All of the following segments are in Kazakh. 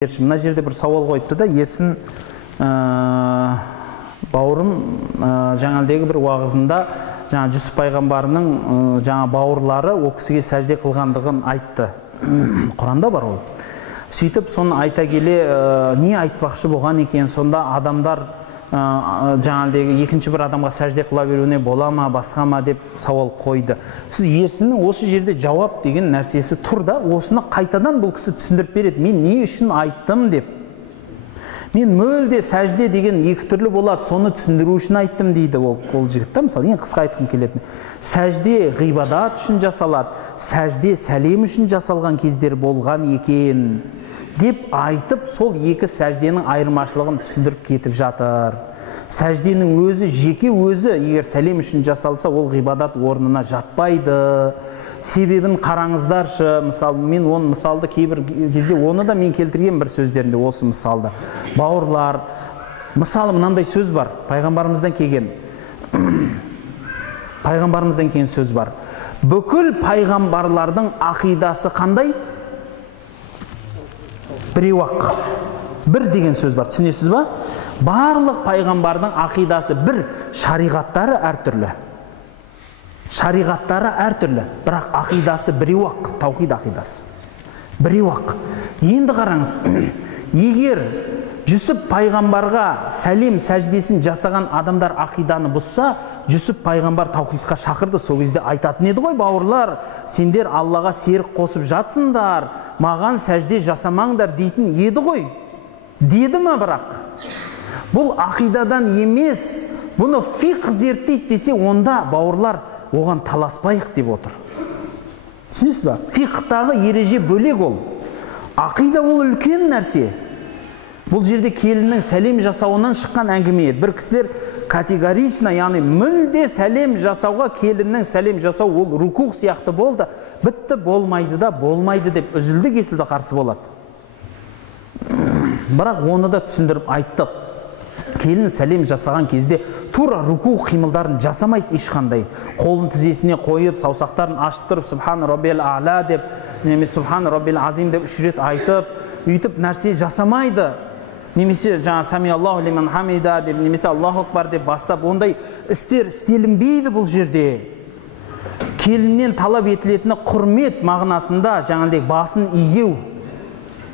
Мына жерде бір сауал қойыпты да, Ерсін бауырым жаңалдегі бір уағызында Жүсіп пайғамбарының бауырлары о кісіге сәжде қылғандығын айтты. Құранда бар ол. Сөйтіп соны айта келе не айтпақшы болған екен, сонда адамдар жаңалдегі екінші бір адамға сәжде қыла беруіне бола ма, басқа ма деп сауал қойды. Сіз Ерсіннің осы жерде жауап деген нәрсесі тұр да, осыны қайтадан бұл кісі түсіндіріп береді. Мен не үшін айттым деп. Мен мөлде сәжде деген екі түрлі болады, соны түсіндіру үшін айттым дейді ол жігіт та. Мысалы, ең қысқа айтқым келетін. Сәжде ғибадат үшін жасалады, сәжде сәлем үшін жасалған кездер болған екен деп айтып, сол екі сәжденің айырмашылығын түсіндіріп кетіп жатыр. Сәжденің өзі, жеке өзі, егер сәлем үшін жасалса, ол ғибадат орнына жатпайды. Себебін қараңыздаршы, мысалы, мен оны мысалды кейбір кезде, оны да мен келтірген бір сөздерінде осы мысалды. Бауырлар, мысалы, мынандай сөз бар, пайғамбарымыздан келген сөз бар. Бүкіл пайғамбарлардың ақидасы қандай? Біреу-ақ. Бір деген сөз бар, түсінесіз ба? Барлық пайғамбардың ақидасы бір, шариғаттары әртүрлі. Шариғаттары әртүрлі, бірақ ақидасы біреу-ақ, таухид ақидасы. Біреу-ақ. Енді қараңыз, егер Жүсіп пайғамбарға сәлем сәждесін жасаған адамдар ақиданы бұзса, Жүсіп пайғамбар таухидқа шақырды. Сол кезде айтатын еді ғой, бауырлар, сендер Аллаға серік қосып жатсыңдар, маған сәжде жасамаңдар дейтін еді ғой. Деді ма бірақ? Бұл ақидадан емес, бұны фиқх зерттейді десе, онда бауырлар оған таласпайық деп отыр. Түсінесіз ба? Фиқхтағы ереже бөлек ол. Ақида ол үлкен нәрсе. Бұл жерде келіннің сәлем жасауынан шыққан әңгіме. Бір кісілер категорично, яғни мүлде сәлем жасауға, келіннің сәлем жасау ол рукух сияқты болды. Бітті, болмайды да, болмайды деп үзілді кесілді қарсы болады. Бірақ оны да түсіндіріп айттық. Келін сәлем жасаған кезде тура рукух қимылдарын жасамайды ешқандай. Қолын тізесіне қойып, саусақтарын ашып тұрып, Субхан Раббил А'ла деп, немесе Субхан Раббил Азим деп 3 рет айтып, үйтіп нәрсе жасамайды. Немесе сами Аллаху лиман хамида деп, немесе Аллаху акбар деп бастап, ондай істер істелінбейді бұл жерде. Келіннен талап етілетіні құрмет мағынасында жаңағыдай басын изеу,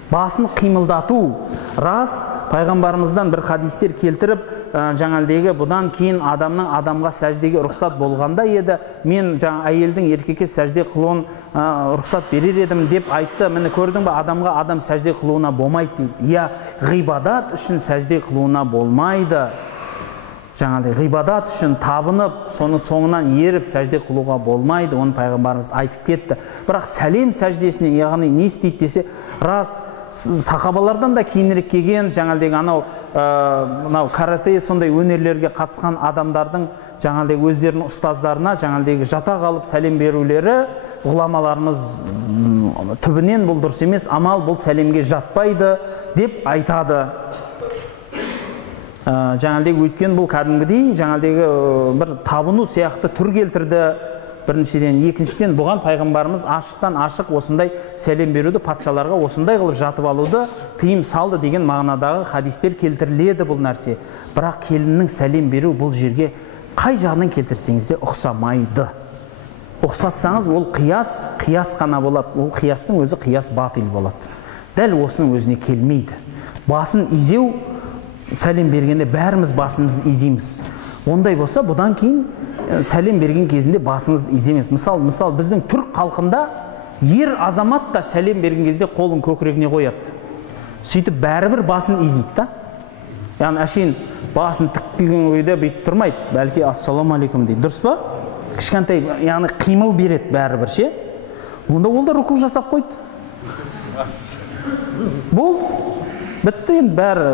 басын қимылдату. Рас, пайғамбарымыздан бір хадистер келтіріп, жаңағыдегі бұдан кейін адамның адамға сәждеге рұқсат болғанда еді, мен әйелдің еркекке сәжде қылуын рұқсат берер едім деп айтты. Міне көрдің бе, адамға адам сәжде қылуына болмайды дейді. Я ғибадат үшін сәжде қылуына болмайды. Жаңағыдай ғибадат үшін табынып, соны соңынан еріп сәжде қылуға болмайды. Оны пайғамбарымыз айтып кетті. Бірақ сәлем сәждесіне, яғни не істейді десе, рас, сахабалардан да кейінірек келген, жаңағыдегі анау карате сондай өнерлерге қатысқан адамдардың жаңағыдегі өздерінің ұстаздарына жаңағыдегі жата қалып сәлем берулері, ғұламаларымыз түбінен бұл дұрыс емес, амал бұл сәлемге жатпайды деп айтады. Жаңағыдегі өткен бұл кәдімгідей жаңағыдегі бір табыну сияқты түр келтірді. Біріншіден, екіншіден, бұған пайғамбарымыз ашықтан ашық осындай сәлем беруді, патшаларға осындай қылып жатып алуды тыйым салды деген мағынадағы хадистер келтіріледі бұл нәрсе. Бірақ келіннің сәлем беру бұл жерге қай жағынан келтірсеңіз де ұқсамайды. Ұқсатсаңыз ол қияс қана болады. Ол қиястың өзі қияс батил болады. Дәл осының өзіне келмейді. Басын изеу, сәлем бергенде бәріміз басымызды изейміз. Ондай болса, бұдан кейін сәлем берген кезінде басыңызды иземес. Мысал, біздің түрк халқында ер азамат та сәлем берген кезде қолын көкірегіне қояды. Сөйтіп бәрібір басын изейді да. Яғни әшейін басын тікпеген ойда бүйтіп тұрмайды. Бәлки ассаламу алейкум дейді. Дұрыс па? Кішкентай, яғни қимыл береді бәрібір ше. Онда ол да рукух жасап қойды. Болды. Бітті енді бәрі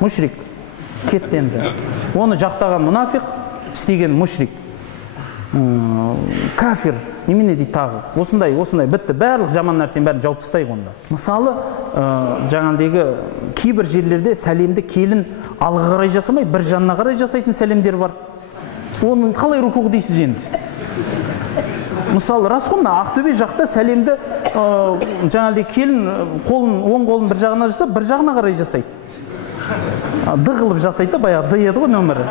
мүшрик. Кетті енді. Оны жақтаған мұнафиқ, істеген мүшрик. Кафир, немене дейді тағы. Осындай, бітті. Барлық жаман нәрсенің бәрін жауып тастайық онда. Мысалы, жаңағыдегі кейбір жерлерде сәлемді келін алға қарай жасамай, бір жанына қарай жасайтын сәлемдер бар. Оны қалай рукух дейсіз енді? мысалы рас қой, мына Ақтөбе жақта сәлемді жаңағыдай келін қолын, оң қолын бір жағына жасап, бір жағына қарай жасайды. Д қылып жасайды, баяғы Д еді ғой нөмірі.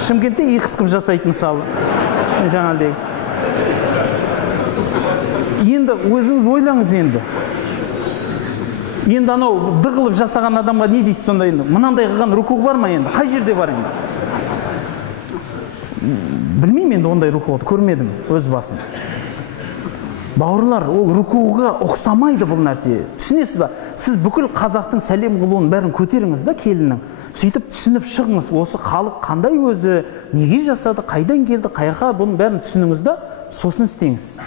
Шымкентте X қылып жасайды мысалы. Жаңағыдай. Енді өзіңіз ойлаңыз енді. Енді анау Д қылып жасаған адамға не дейсіз сонда енді? Мынандай қылған рукуғ бар ма енді? Қай жерде бар енді? Білмеймін енді, ондай рукуғды көрмедім өз басым. Бауырлар, ол рукуға ұқсамайды бұл нәрсе. Түсінесіз ба? Сіз бүкіл қазақтың сәлем қылуын бәрін көтеріңіз да келіннің. Сөйтіп түсініп шығыңыз, осы халық қандай өзі, неге жасады, қайдан келді, қайға, бұның бәрін түсініңіз да, сосын істеңіз.